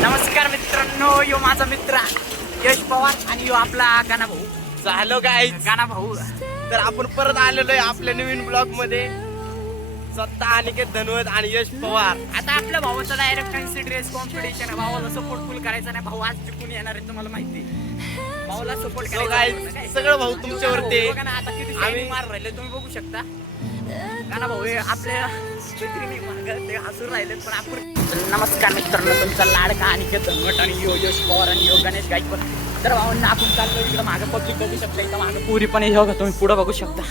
नमस्कार मित्रांनो, यो माझा मित्र यश पवार आणि यो आपला गाणा भाऊ. झालं काय गाणा भाऊ. तर आपण परत आलेलो आहे आपल्या नवीन ब्लॉग मध्ये. स्वतः अनिकेत धनवत आणि यश पवार. आता आपल्या भावाचा डायरेक्ट फॅन्सी ड्रेस कॉम्पिटिशन आहे. भावाला सपोर्ट फुल करायचा नाही. भाऊ आज जिंकून येणार आहे, तुम्हाला माहिती. भावाला सपोर्ट करायचा. सगळं भाऊ तुमच्यावरती. बघा ना आता किती आम्ही मार राहिले तुम्ही बघू शकता. गाणा भाऊ हे आपल्या ते हसून राहिले. पण आपण नमस्कार मित्रांनो, तुमचा लाडका अनिकेत धनवट आणि यो यश पवार आणि यो गणेश गायकवाड. तर भावांना आपण चाललोय इकडं मागं पब्लिक बघू शकता. इथं मागं पुरी पण हे बघा तुम्ही पुढं बघू शकता.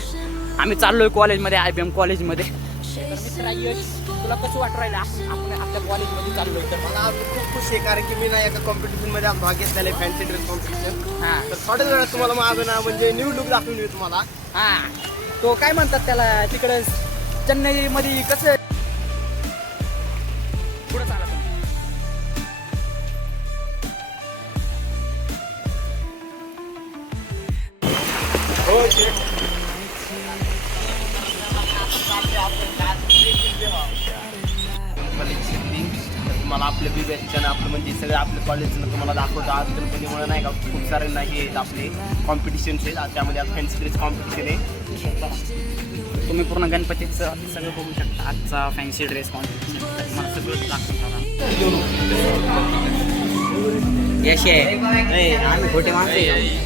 आम्ही चाललोय कॉलेजमध्ये, IBM कॉलेजमध्ये. तर मित्र यश, तुला कसं वाटू राहिलं आपण आपल्या कॉलेजमध्ये चाललोय? तर मला खूप खुश आहे कारण की मी ना एका कॉम्पिटिशन मध्ये भाग घेतलेला आहे, फॅन्सी ड्रेस कॉम्पिटिशन. हां तर थोड्याच वेळात तुम्हाला माझं ना म्हणजे न्यू लुक दाखवून देऊ तुम्हाला. हां, तो काय म्हणतात त्याला तिकडे चेन्नईमध्ये कसं पुढं चालत तुम्हाला आपल्या बीबीएसच्या ना आपलं म्हणजे सगळं आपल्या कॉलेजचं तुम्हाला दाखवतो. आज गणपतीमुळे नाही का खूप सारे नाही आहेत आपले कॉम्पिटिशन्स आहेत. त्यामध्ये आज फॅन्सी ड्रेस कॉम्पिटिशन आहे. तुम्ही पूर्ण गणपतीचं सगळं बघू शकता. आजचा फॅन्सी ड्रेस कॉम्पिटिशन तुम्हाला सगळं दाखवून यश आहे. आम्ही खोटे माणसं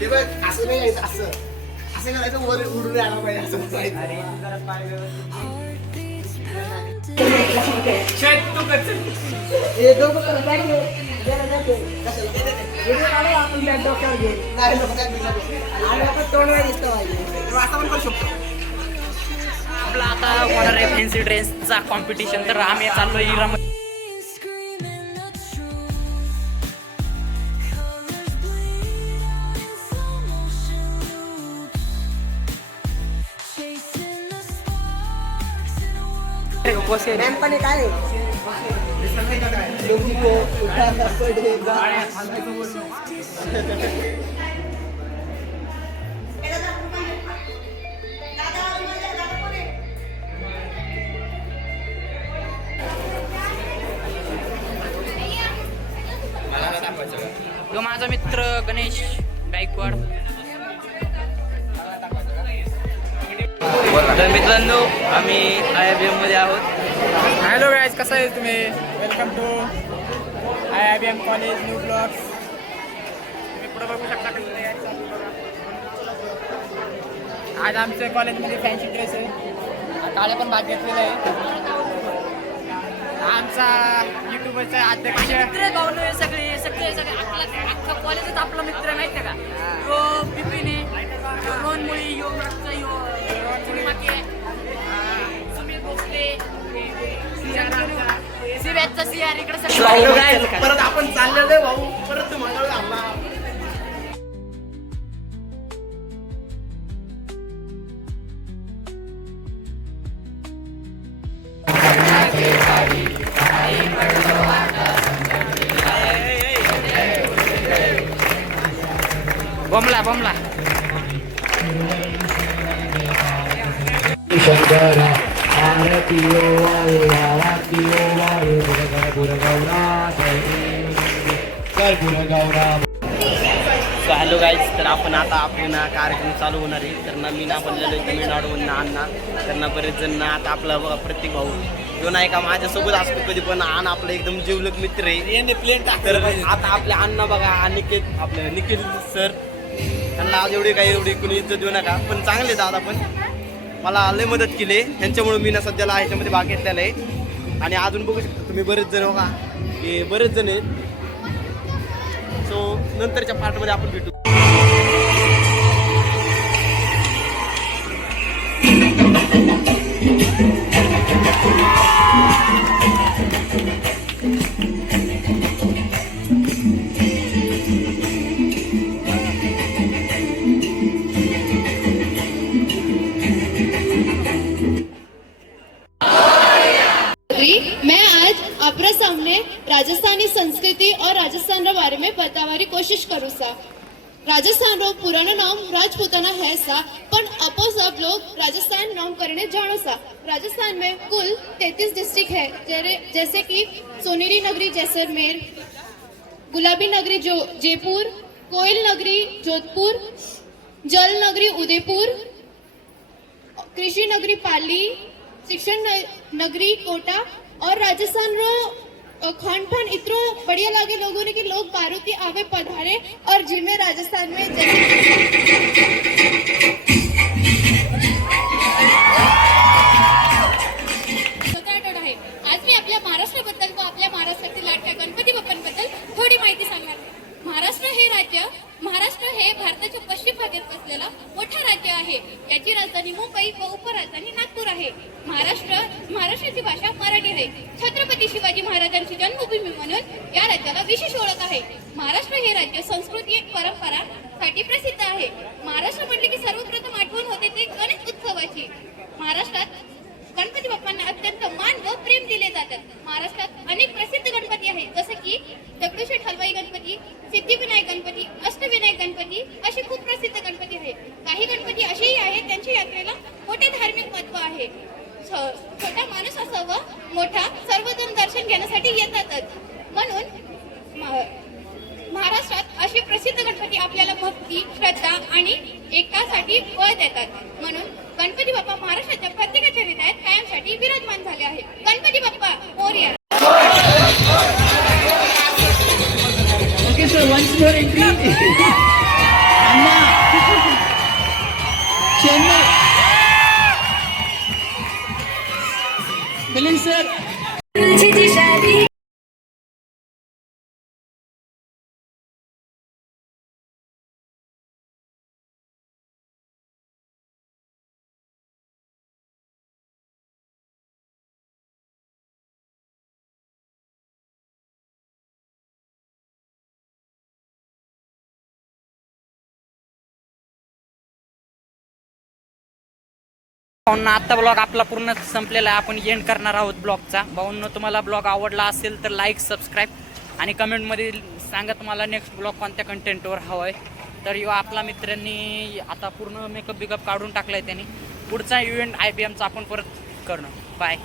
ते बघ असं नाही असं असं करायचं, वर उडून यायला पाहिजे असं आपला आता होणार आहे फॅन्सी ड्रेसचा कॉम्पिटिशन. तर आम्ही चाललो इरामध्ये. काय तो माझा मित्र गणेश गायकवाड. तर मित्रांनो, आम्ही IBM मध्ये आहोत. हॅलो गाईज, कसं आहे तुम्ही? Welcome to IBM college new blogs. तुम्ही पुढे बघू शकता कशी तयारी चालू बघा. आज आमच्या कॉलेजमध्ये फॅन्सी ड्रेस आहे. काळे पण भाग घेतलेला आहे. आमचा युट्यूबरचा अध्यक्ष मित्र भाऊ सगळे सगळे सगळे अख्खा कॉलेजच आपला मित्र माहिती का? यो बिपिन आहे, रोहन मुळी, यो सुनील भोसले, सिव्याचा CR इकडे सगळं. परत आपण चाललेलो आहे भाऊ. परत तुम्हाला आपला बमला बमला शंकर आरतीयो आरतीयो पुरगौरा कर पुरगौरा. हॅलो गाईज, तर आपण आता आपले ना कार्यक्रम चालू होणार आहे. तर ना मी ना बनलेलो आहे तमिळनाडूवरून अण्णा. तर ना बरेच जण ना आता आपला बघा प्रत्येक भाऊ जो नाही का माझ्यासोबत असतो कधी पण. अण्णा आपलं एकदम जीवलग मित्र आहे. प्लेन तर आता आपले अण्णा बघा अनिकेत आपलं निखिल सर, त्यांना आज एवढी कोणी इज्जत देऊ नका. पण चांगले दादा पण मला लय मदत केली. त्यांच्यामुळे मी ना सध्याला ह्याच्यामध्ये भाग घेतलेला आहे. आणि अजून बघू शकता तुम्ही बरेच जण बघा, हे बरेच जण आहेत. सो नंतरच्या पार्टमध्ये आपण भेटू. चौधरी। मैं आज आपके सामने राजस्थानी संस्कृति और राजस्थान के बारे में बताने की कोशिश करूँ सा। राजस्थान रो पुराना नाम राजपूताना है सा, पण अपो सब लोग राजस्थान नाम करने जानो सा। राजस्थान में कुल 33 डिस्ट्रिक्ट है, जैसे कि सोनेरी नगरी जैसलमेर, गुलाबी नगरी जयपुर, कोयल नगरी जोधपुर, जल नगरी उदयपुर, कृषि नगरी पाली, शिक्षण नगरी कोटा। और राजस्थान रो खान पान इतना बढ़िया लगे लोगों ने कि लोग बारूती आवे पधारे और जिमे राजस्थान में आहे। आज मी आपल्या महाराष्ट्राबद्दल व आपल्या महाराष्ट्रातील लाडक्या गणपती बाप्पांबद्दल थोडी माहिती सांगणार आहे। महाराष्ट्र हे भारताच्या पश्चिम भागात असलेला मोठा राज्य आहे। याची राजधानी मुंबई व उपराजधानी नागपूर आहे। महाराष्ट्राची भाषा मराठी आहे। छत्रपती शिवाजी महाराजांची जन्मभूमी म्हणून या राज्याला विशेष ओळख आहे। महाराष्ट्र हे राज्य संस्कृती परंपरासाठी प्रसिद्ध आहे। महाराष्ट्र म्हटले की सर्वप्रथम आठवण होते ते गणेश उत्सवाची। महाराष्ट्रात गणपती बाप्पांना अत्यंत मान व प्रेम दिले जातात। महाराष्ट्रात अनेक प्रसिद्ध गणपती आहेत, जसे की दगडूशेठ हलवाई गणपती, सिद्धिविनायक गणपती, अष्टविनायक गणपती अशी खूप प्रसिद्ध गणपती आहेत। काही गणपती असेही आहेत त्यांच्या यात्रेला मोठे धार्मिक महत्त्व आहे। छोटा माणूस असो व मोठा सर्वजण दर्शन घेण्यासाठी येतातच। म्हणून महाराष्ट्रात असे प्रसिद्ध गणपती आपल्याला भक्ती, श्रद्धा आणि एकासाठी बळ देतात। म्हणून गणपती बाप्पा महाराष्ट्राच्या प्रत्येकाच्या हृदयात कायमसाठी विराजमान झाले आहे। Ganpati Bappa Morya. Okay, sir, once more entry. Anna. Chennai. Billing, sir. भाऊंना आत्ता ब्लॉग आपला पूर्ण संपलेला आहे। आपण एंड करणार आहोत ब्लॉगचा। भाऊंनो तुम्हाला ब्लॉग आवडला असेल तर लाईक, सबस्क्राईब आणि कमेंटमध्ये सांगा तुम्हाला नेक्स्ट ब्लॉग कोणत्या कंटेंटवर हवं आहे। तर यो आपला मित्रांनी आता पूर्ण मेकअप बिकअप काढून टाकला आहे त्यांनी। पुढचा इव्हेंट IBMचा आपण परत करणं। बाय.